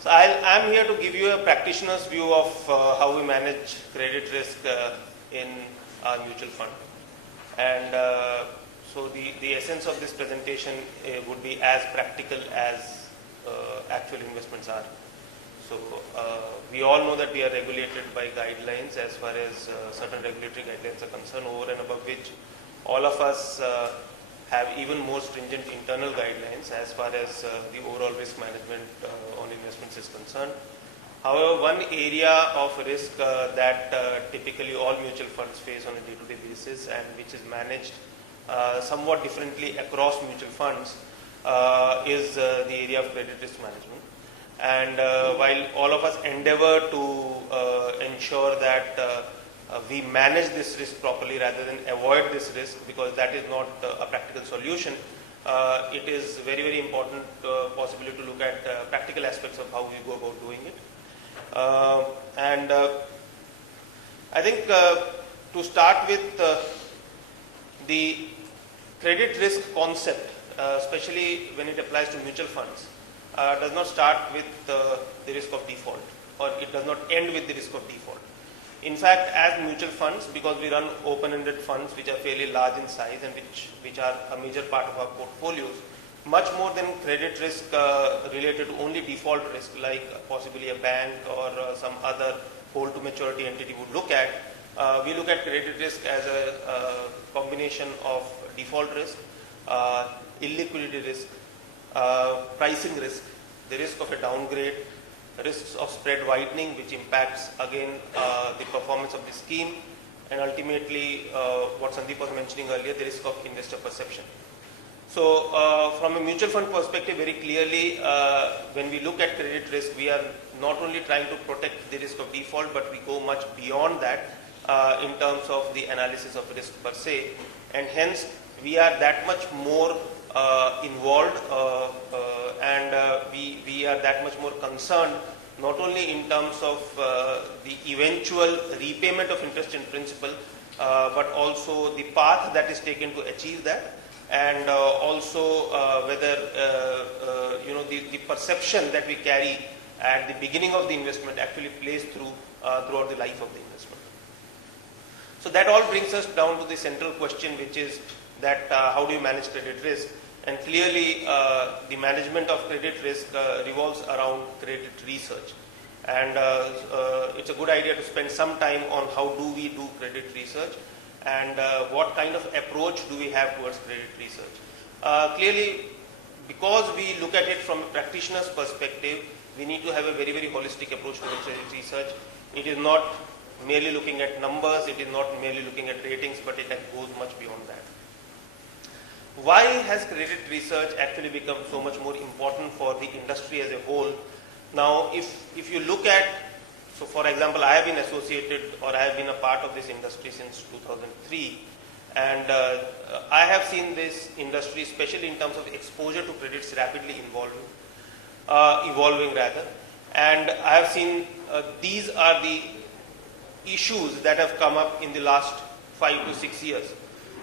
So I'm here to give you a practitioner's view of how we manage credit risk in our mutual fund. And so the essence of this presentation would be as practical as actual investments are. So we all know that we are regulated by guidelines as far as certain regulatory guidelines are concerned, over and above which all of us have even more stringent internal guidelines as far as the overall risk management on investments is concerned. However, one area of risk that typically all mutual funds face on a day-to-day basis, and which is managed somewhat differently across mutual funds, is the area of credit risk management. And while all of us endeavor to ensure that we manage this risk properly rather than avoid this risk, because that is not a practical solution, it is very, very important possibly to look at practical aspects of how we go about doing it. And I think to start with, the credit risk concept, especially when it applies to mutual funds, does not start with the risk of default, or it does not end with the risk of default. In fact, as mutual funds, because we run open-ended funds which are fairly large in size and which are a major part of our portfolios, much more than credit risk related to only default risk, like possibly a bank or some other hold to maturity entity would look at, we look at credit risk as a combination of default risk, illiquidity risk, pricing risk, the risk of a downgrade, risks of spread widening, which impacts again the performance of the scheme, and ultimately what Sandeep was mentioning earlier, the risk of investor perception. So from a mutual fund perspective, very clearly when we look at credit risk, we are not only trying to protect the risk of default, but we go much beyond that in terms of the analysis of risk per se, and hence we are that much more involved and we are that much more concerned, not only in terms of the eventual repayment of interest in principal, but also the path that is taken to achieve that, and also whether the perception that we carry at the beginning of the investment actually plays through throughout the life of the investment. So that all brings us down to the central question, which is that how do you manage credit risk? And clearly the management of credit risk revolves around credit research, and it's a good idea to spend some time on how do we do credit research and what kind of approach do we have towards credit research. Clearly, because we look at it from a practitioner's perspective, we need to have a very, very holistic approach to credit research. It is not merely looking at numbers, it is not merely looking at ratings, but it goes much beyond that. Why has credit research actually become so much more important for the industry as a whole? Now, if you look at, so for example, I have been associated, or I have been a part of this industry since 2003, and I have seen this industry, especially in terms of exposure to credits, rapidly evolving rather, and I have seen these are the issues that have come up in the last 5 to 6 years.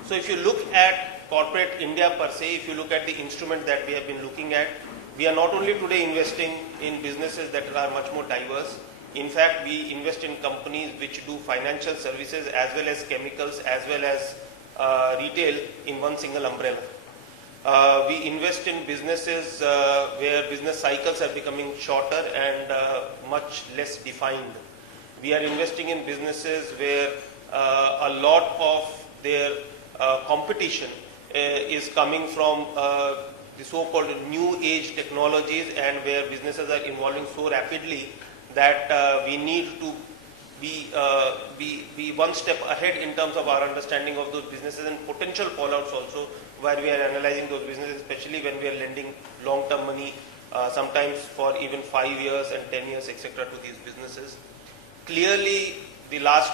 So if you look at corporate India per se, if you look at the instrument that we have been looking at, we are not only today investing in businesses that are much more diverse. In fact, we invest in companies which do financial services as well as chemicals as well as retail in one single umbrella. We invest in businesses where business cycles are becoming shorter and much less defined. We are investing in businesses where a lot of their competition is coming from the so-called new age technologies, and where businesses are evolving so rapidly that we need to be one step ahead in terms of our understanding of those businesses and potential fallouts also, where we are analyzing those businesses, especially when we are lending long-term money, sometimes for even 5 years and 10 years, etc. to these businesses. Clearly, the last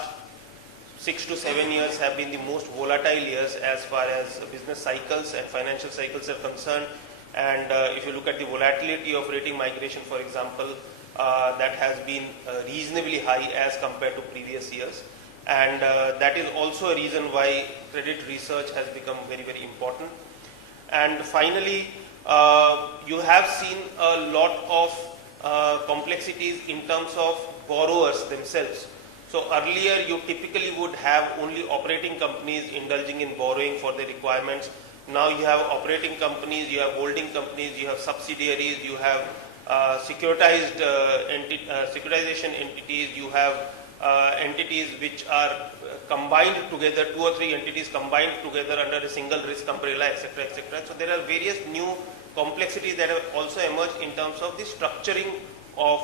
6 to 7 years have been the most volatile years as far as business cycles and financial cycles are concerned. And if you look at the volatility of rating migration, for example, that has been reasonably high as compared to previous years. And that is also a reason why credit research has become very, very important. And finally, you have seen a lot of complexities in terms of borrowers themselves. So earlier you typically would have only operating companies indulging in borrowing for their requirements. Now you have operating companies, you have holding companies, you have subsidiaries, you have securitization entities, you have entities which are combined together, 2 or 3 entities combined together under a single risk umbrella, etc., etc. So there are various new complexities that have also emerged in terms of the structuring of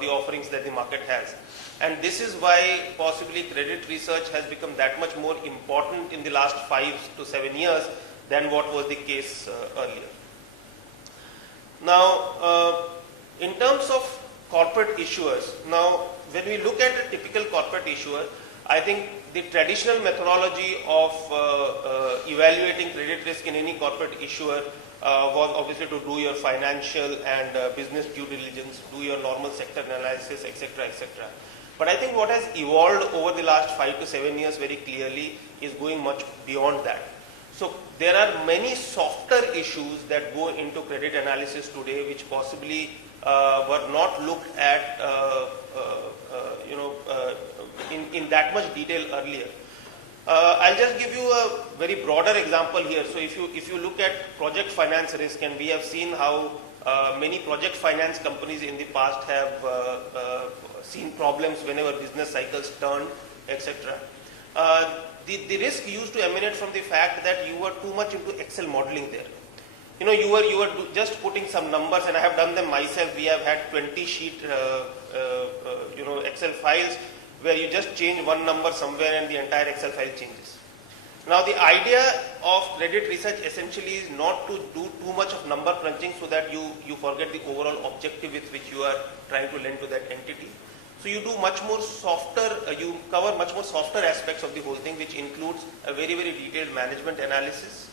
the offerings that the market has. And this is why possibly credit research has become that much more important in the last 5 to 7 years than what was the case earlier. Now, in terms of corporate issuers, now when we look at a typical corporate issuer, I think the traditional methodology of evaluating credit risk in any corporate issuer was obviously to do your financial and business due diligence, do your normal sector analysis, etc., etc. But I think what has evolved over the last 5 to 7 years very clearly is going much beyond that. So there are many softer issues that go into credit analysis today which possibly were not looked at in that much detail earlier. I'll just give you a very broader example here. So if you look at project finance risk, and we have seen how many project finance companies in the past have seen problems whenever business cycles turn, etc. The risk used to emanate from the fact that you were too much into Excel modeling there. You were just putting some numbers, and I have done them myself. We have had 20 sheet Excel files where you just change one number somewhere and the entire Excel file changes. Now the idea of credit research essentially is not to do too much of number crunching so that you forget the overall objective with which you are trying to lend to that entity. So you do much more softer, you cover much more softer aspects of the whole thing, which includes a very, very detailed management analysis.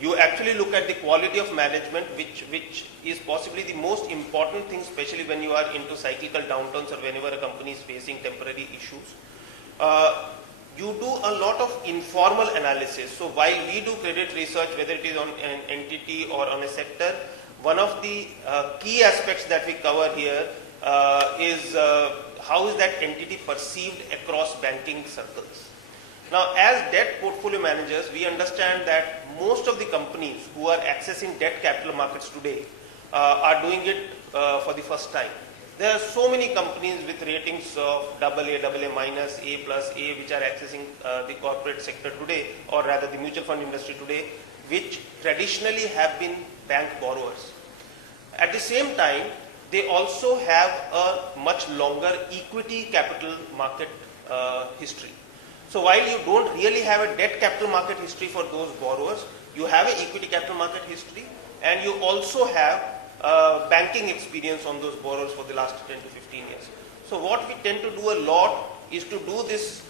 You actually look at the quality of management, which is possibly the most important thing, especially when you are into cyclical downturns or whenever a company is facing temporary issues. You do a lot of informal analysis. So while we do credit research, whether it is on an entity or on a sector, one of the key aspects that we cover here is how is that entity perceived across banking circles. Now, as debt portfolio managers, we understand that most of the companies who are accessing debt capital markets today are doing it for the first time. There are so many companies with ratings of AA, minus, A plus, A, which are accessing the corporate sector today, or rather the mutual fund industry today, which traditionally have been bank borrowers. At the same time, they also have a much longer equity capital market history. So while you don't really have a debt capital market history for those borrowers, you have an equity capital market history, and you also have banking experience on those borrowers for the last 10 to 15 years. So what we tend to do a lot is to do this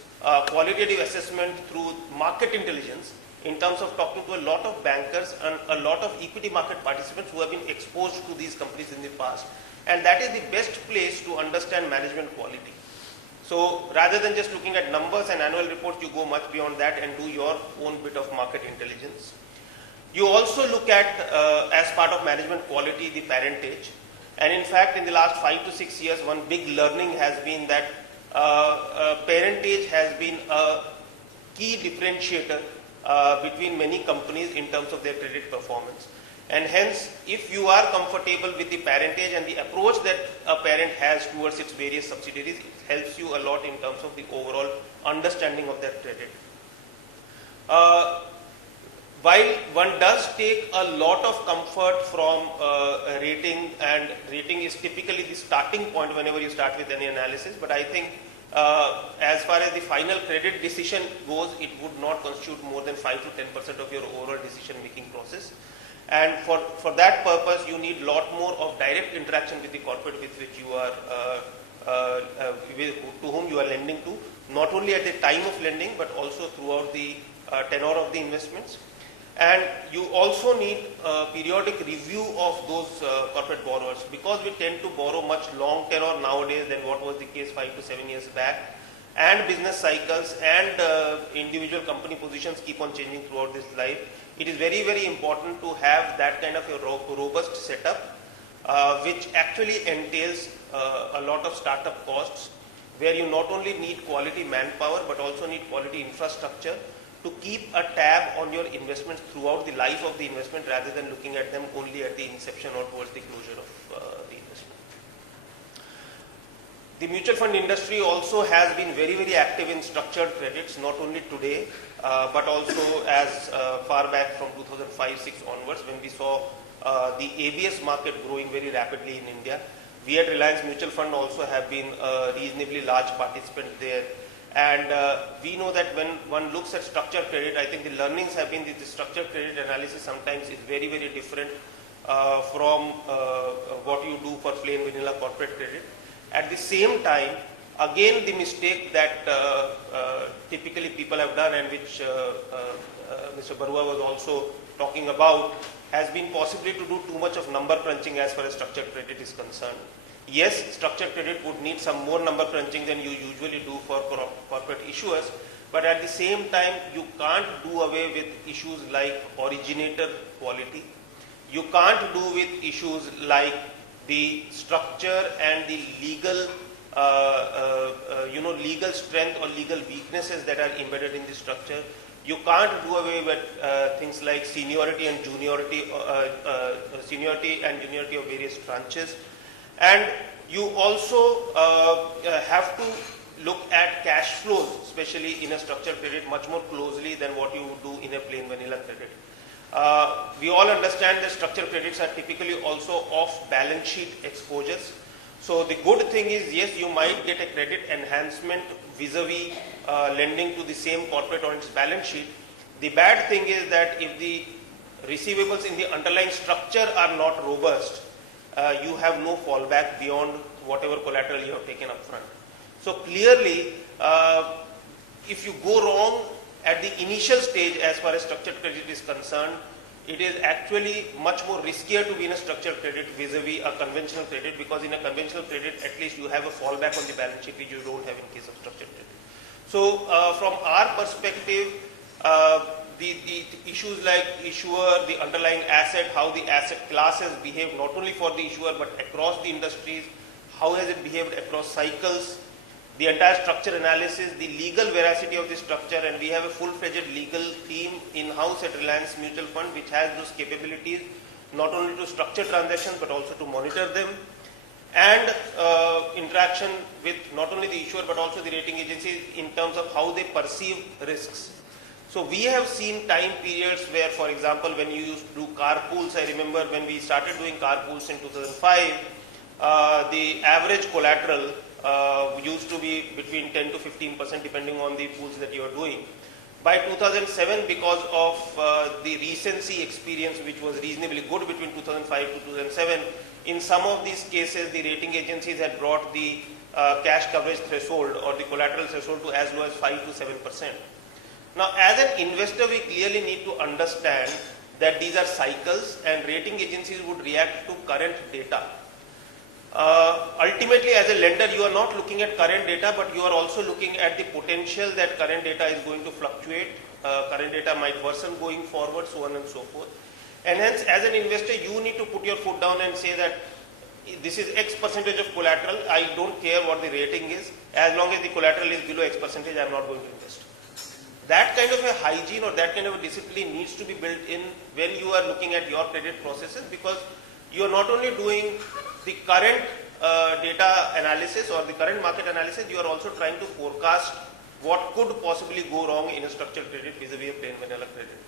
qualitative assessment through market intelligence in terms of talking to a lot of bankers and a lot of equity market participants who have been exposed to these companies in the past. And that is the best place to understand management quality. So rather than just looking at numbers and annual reports, you go much beyond that and do your own bit of market intelligence. You also look at, as part of management quality, the parentage. And in fact, in the last 5 to 6 years, one big learning has been that parentage has been a key differentiator between many companies in terms of their credit performance. And hence, if you are comfortable with the parentage and the approach that a parent has towards its various subsidiaries, it helps you a lot in terms of the overall understanding of their credit. While one does take a lot of comfort from rating, and rating is typically the starting point whenever you start with any analysis, but I think as far as the final credit decision goes, it would not constitute more than 5 to 10% of your overall decision making process. And for that purpose, you need a lot more of direct interaction with the corporate with which you are, to whom you are lending to, not only at the time of lending, but also throughout the tenure of the investments. And you also need a periodic review of those corporate borrowers, because we tend to borrow much long tenure nowadays than what was the case 5 to 7 years back. And business cycles and individual company positions keep on changing throughout this life. It is very, very important to have that kind of a robust setup which actually entails a lot of startup costs, where you not only need quality manpower but also need quality infrastructure to keep a tab on your investments throughout the life of the investment, rather than looking at them only at the inception or towards the closure of the investment. The mutual fund industry also has been very, very active in structured credits, not only today, but also as far back from 2005-06 onwards, when we saw the ABS market growing very rapidly in India. We at Reliance Mutual Fund also have been a reasonably large participant there. And we know that when one looks at structured credit, I think the learnings have been that the structured credit analysis sometimes is very, very different from what you do for plain vanilla corporate credit. At the same time, again, the mistake that typically people have done, and which Mr. Barua was also talking about, has been possibly to do too much of number crunching as far as structured credit is concerned. Yes, structured credit would need some more number crunching than you usually do for corporate issuers, but at the same time, you can't do away with issues like originator quality. You can't do with issues like the structure and the legal legal strength or legal weaknesses that are embedded in the structure. You can't do away with things like seniority and juniority of various tranches. And you also have to look at cash flows, especially in a structured credit, much more closely than what you would do in a plain vanilla credit. We all understand that structured credits are typically also off balance sheet exposures. So the good thing is, yes, you might get a credit enhancement vis-a-vis lending to the same corporate on its balance sheet. The bad thing is that if the receivables in the underlying structure are not robust, you have no fallback beyond whatever collateral you have taken up front. So clearly, if you go wrong at the initial stage as far as structured credit is concerned, it is actually much more riskier to be in a structured credit vis-a-vis a conventional credit, because in a conventional credit at least you have a fallback on the balance sheet which you don't have in case of structured credit. So from our perspective, the issues like issuer, the underlying asset, how the asset classes behave not only for the issuer but across the industries, how has it behaved across cycles, the entire structure analysis, the legal veracity of the structure, and we have a full-fledged legal team in-house at Reliance Mutual Fund which has those capabilities not only to structure transactions but also to monitor them, and interaction with not only the issuer but also the rating agencies in terms of how they perceive risks. So we have seen time periods where, for example, when you used to do car pools, I remember when we started doing car pools in 2005, the average collateral used to be between 10 to 15% depending on the pools that you are doing. By 2007, because of the recency experience which was reasonably good between 2005 to 2007, in some of these cases the rating agencies had brought the cash coverage threshold or the collateral threshold to as low as 5 to 7%. Now, as an investor, we clearly need to understand that these are cycles and rating agencies would react to current data. Ultimately, as a lender, you are not looking at current data, but you are also looking at the potential that current data is going to fluctuate. Current data might worsen going forward, so on and so forth. And hence, as an investor, you need to put your foot down and say that this is X percentage of collateral. I don't care what the rating is. As long as the collateral is below X percentage, I am not going to invest. That kind of a hygiene or that kind of a discipline needs to be built in when you are looking at your credit processes, because you are not only doing the current data analysis or the current market analysis, you are also trying to forecast what could possibly go wrong in a structured credit vis-a-vis a plain vanilla credit.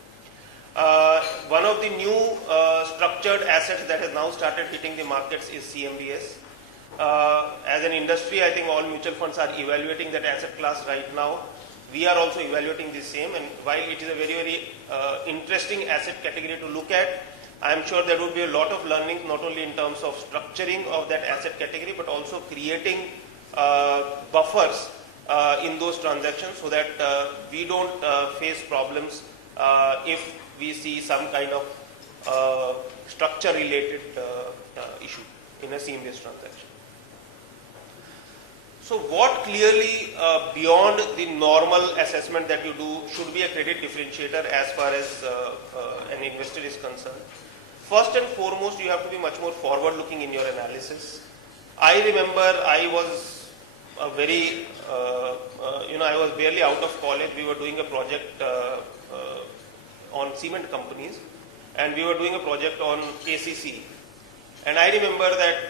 One of the new structured assets that has now started hitting the markets is CMBS. As an industry, I think all mutual funds are evaluating that asset class right now. We are also evaluating the same, and while it is a very, very interesting asset category to look at, I am sure there will be a lot of learning not only in terms of structuring of that asset category but also creating buffers in those transactions so that we don't face problems if we see some kind of structure related issue in a CMBS transaction. So what clearly beyond the normal assessment that you do should be a credit differentiator as far as an investor is concerned? First and foremost, you have to be much more forward-looking in your analysis. I remember I was a very, I was barely out of college. We were doing a project on cement companies, and we were doing a project on ACC. And I remember that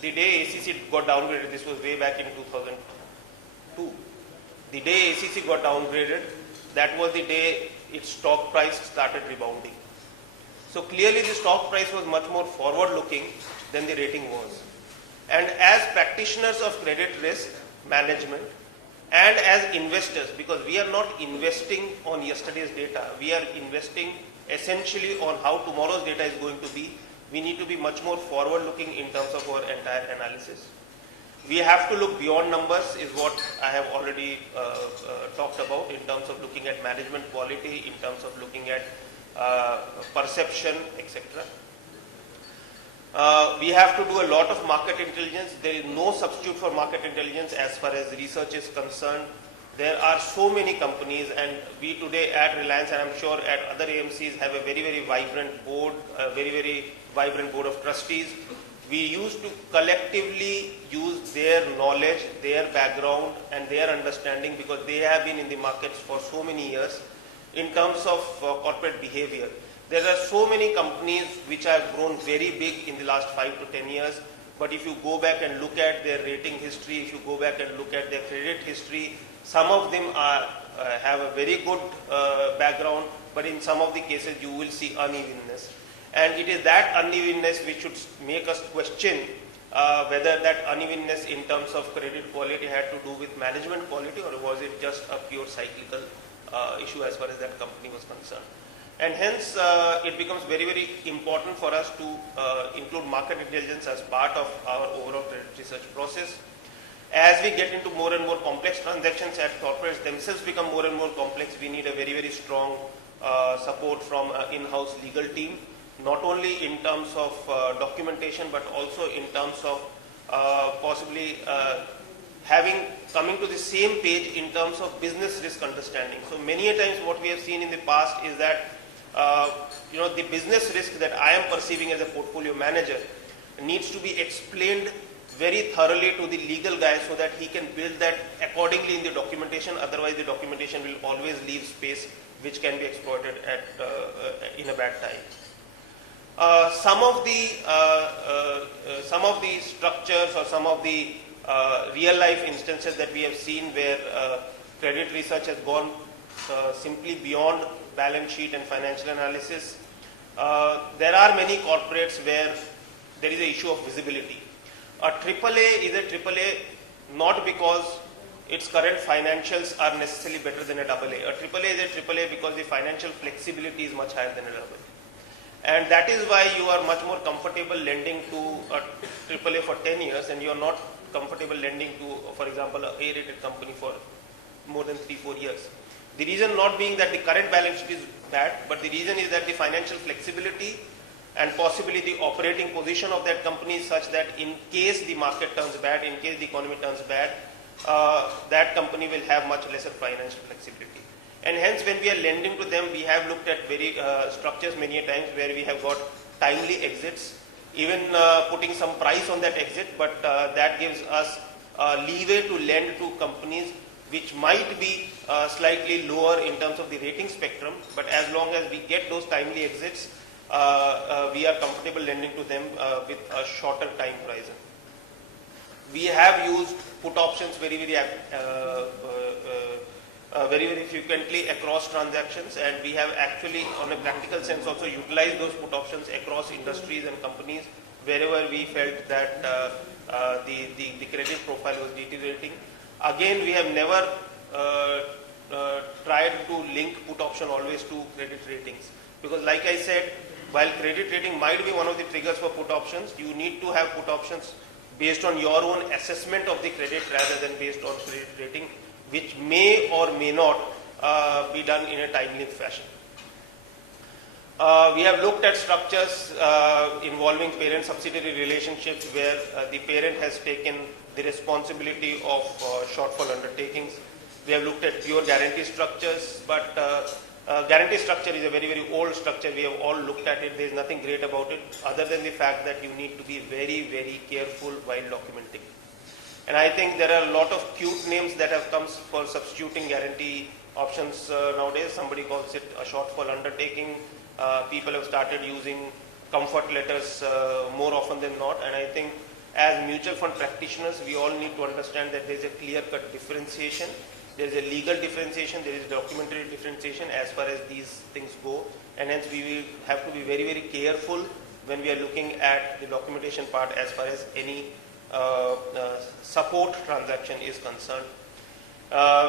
the day ACC got downgraded, this was way back in 2002. The day ACC got downgraded, that was the day its stock price started rebounding. So clearly the stock price was much more forward-looking than the rating was. And as practitioners of credit risk management and as investors, because we are not investing on yesterday's data, we are investing essentially on how tomorrow's data is going to be, we need to be much more forward-looking in terms of our entire analysis. We have to look beyond numbers is what I have already talked about in terms of looking at management quality, in terms of looking at perception, etc. We have to do a lot of market intelligence. There is no substitute for market intelligence as far as research is concerned. There are so many companies, and we today at Reliance, and I'm sure at other AMCs, have a very, very vibrant board, a very, very vibrant board of trustees. We used to collectively use their knowledge, their background, and their understanding, because they have been in the markets for so many years in terms of corporate behavior. There are so many companies which have grown very big in the last 5 to 10 years, but if you go back and look at their rating history, if you go back and look at their credit history, some of them have a very good background, but in some of the cases you will see unevenness. And it is that unevenness which should make us question whether that unevenness in terms of credit quality had to do with management quality, or was it just a pure cyclical issue as far as that company was concerned. And hence it becomes very, very important for us to include market intelligence as part of our overall credit research process. As we get into more and more complex transactions, as corporates themselves become more and more complex, we need a very, very strong support from an in-house legal team, not only in terms of documentation, but also in terms of possibly coming to the same page in terms of business risk understanding. So many a times what we have seen in the past is that the business risk that I am perceiving as a portfolio manager needs to be explained very thoroughly to the legal guy so that he can build that accordingly in the documentation. Otherwise the documentation will always leave space which can be exploited in a bad time. Some of the structures or some of the real life instances that we have seen where credit research has gone simply beyond balance sheet and financial analysis. There are many corporates where there is an issue of visibility. A AAA is a AAA not because its current financials are necessarily better than a AA. A AAA is a AAA because the financial flexibility is much higher than a AA. And that is why you are much more comfortable lending to a AAA for 10 years and you are not comfortable lending to, for example, a A-rated company for more than 3-4 years. The reason not being that the current balance sheet is bad, but the reason is that the financial flexibility and possibly the operating position of that company is such that in case the market turns bad, in case the economy turns bad, that company will have much lesser financial flexibility. And hence when we are lending to them, we have looked at very structures many a times where we have got timely exits, even putting some price on that exit, but that gives us leeway to lend to companies which might be slightly lower in terms of the rating spectrum, but as long as we get those timely exits, we are comfortable lending to them with a shorter time horizon. We have used put options very frequently across transactions, and we have actually on a practical sense also utilized those put options across industries and companies wherever we felt that the credit profile was deteriorating. Again, we have never tried to link put option always to credit ratings, because like I said, while credit rating might be one of the triggers for put options, you need to have put options based on your own assessment of the credit rather than based on credit rating, which may or may not be done in a timely fashion. We have looked at structures involving parent-subsidiary relationships where the parent has taken the responsibility of shortfall undertakings. We have looked at pure guarantee structures, but Guarantee structure is a very, very old structure. We have all looked at it. There is nothing great about it other than the fact that you need to be very, very careful while documenting. And I think there are a lot of cute names that have come for substituting guarantee options nowadays. Somebody calls it a shortfall undertaking. People have started using comfort letters more often than not. And I think as mutual fund practitioners, we all need to understand that there is a clear-cut differentiation. There is a legal differentiation, there is documentary differentiation as far as these things go, and hence we will have to be very, very careful when we are looking at the documentation part as far as any support transaction is concerned.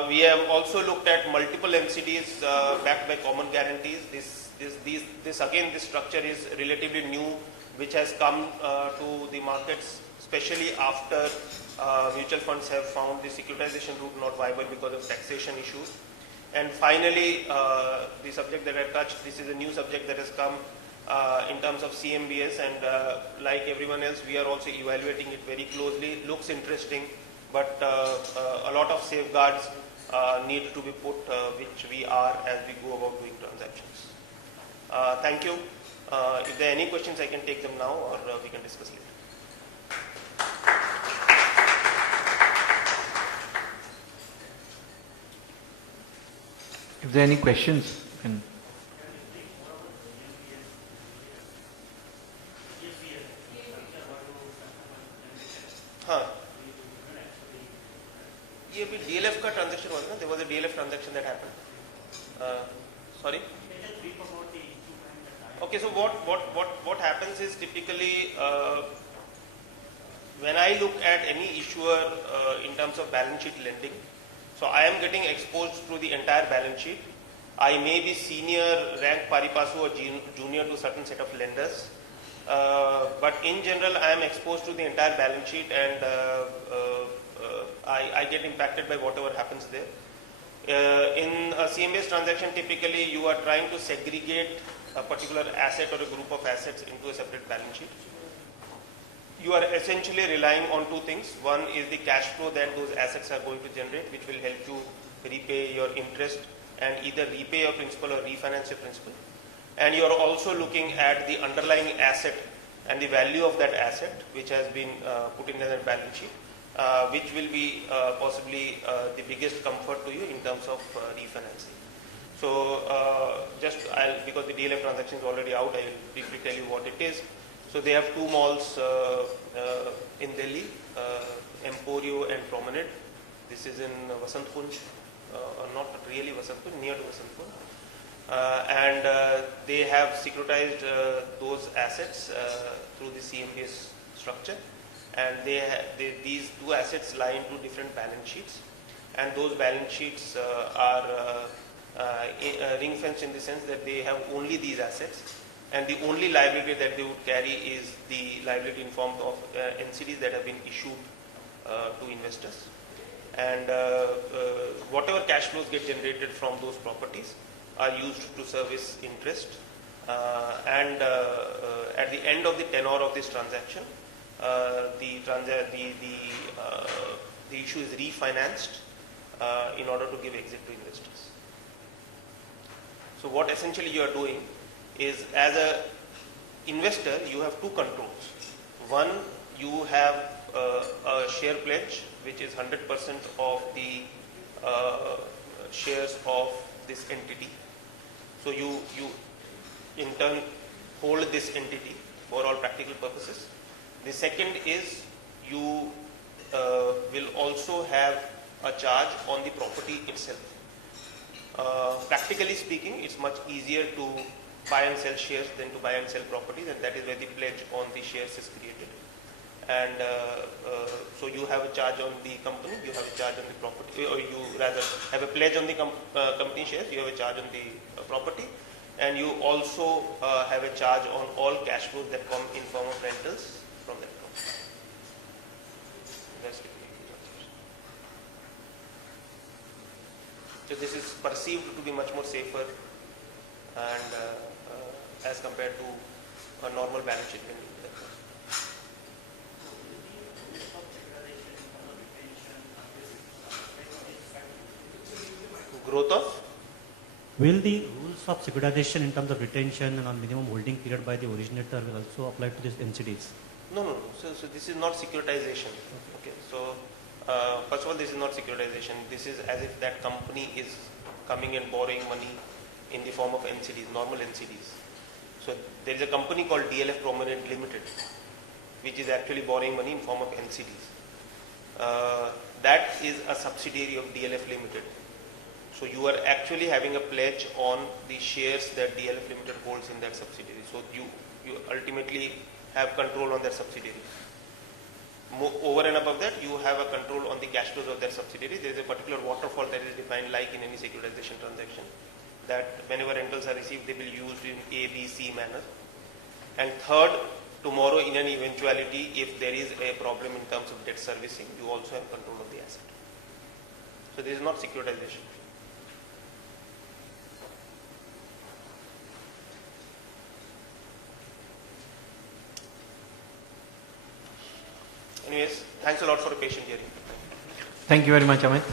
We have also looked at multiple NCDs backed by common guarantees. This again, this structure is relatively new, which has come to the markets, especially after mutual funds have found the securitization route not viable because of taxation issues. And finally, the subject that I touched, this is a new subject that has come in terms of CMBS, and like everyone else, we are also evaluating it very closely. It looks interesting, but a lot of safeguards need to be put, which we are as we go about doing transactions. Thank you. If there are any questions, I can take them now, or we can discuss later. If there are any questions, can. ये भी DLF का transaction was ना? There was a DLF transaction that happened. Sorry. Okay, so what happens is typically when I look at any issuer in terms of balance sheet lending, so I am getting exposed to the entire balance sheet. I may be senior, rank pari passu, or junior to certain set of lenders, but in general I am exposed to the entire balance sheet, and I get impacted by whatever happens there. In a CMBS transaction, typically you are trying to segregate a particular asset or a group of assets into a separate balance sheet. You are essentially relying on two things. One is the cash flow that those assets are going to generate, which will help you repay your interest and either repay your principal or refinance your principal. And you are also looking at the underlying asset and the value of that asset, which has been put in the balance sheet, which will be possibly the biggest comfort to you in terms of refinancing. So because the DLF transaction is already out, I will briefly tell you what it is. So they have two malls in Delhi, Emporio and Promenade. This is in Vasant Kunj, or not really Vasant Kunj, near to Vasant Kunj. And they have securitized those assets through the CMBS structure. And these two assets lie into different balance sheets. And those balance sheets are ring-fenced in the sense that they have only these assets. And the only liability that they would carry is the liability in form of NCDs that have been issued to investors. And whatever cash flows get generated from those properties are used to service interest. And at the end of the tenure of this transaction, the issue is refinanced in order to give exit to investors. So what essentially you are doing is, as a investor, you have two controls. One, you have a share pledge, which is 100% of the shares of this entity. So you in turn hold this entity for all practical purposes. The second is you will also have a charge on the property itself. Practically speaking, it's much easier to buy and sell shares than to buy and sell properties, and that is where the pledge on the shares is created. And so you have a charge on the company, you have a charge on the property, or you rather have a pledge on the company shares, you have a charge on the property, and you also have a charge on all cash flows that come in form of rentals from that property. That's so this is perceived to be much more safer and as compared to a normal balance sheet lending. Growth of? Will the rules principles of securitization in terms of retention and on minimum holding period by the originator will also apply to these NCDs? No. So this is not securitization. Okay. So first of all, this is not securitization. This is as if that company is coming and borrowing money in the form of NCDs, normal NCDs. So there is a company called DLF Prominent Limited, which is actually borrowing money in form of NCDs. That is a subsidiary of DLF Limited. So you are actually having a pledge on the shares that DLF Limited holds in that subsidiary. So you ultimately have control on that subsidiary. Over and above that, you have a control on the cash flows of that subsidiary. There is a particular waterfall that is defined like in any securitization transaction, that whenever rentals are received, they will be used in A, B, C manner. And third, tomorrow in an eventuality, if there is a problem in terms of debt servicing, you also have control of the asset. So this is not securitization. Anyways, thanks a lot for a patient hearing. Thank you very much, Amit.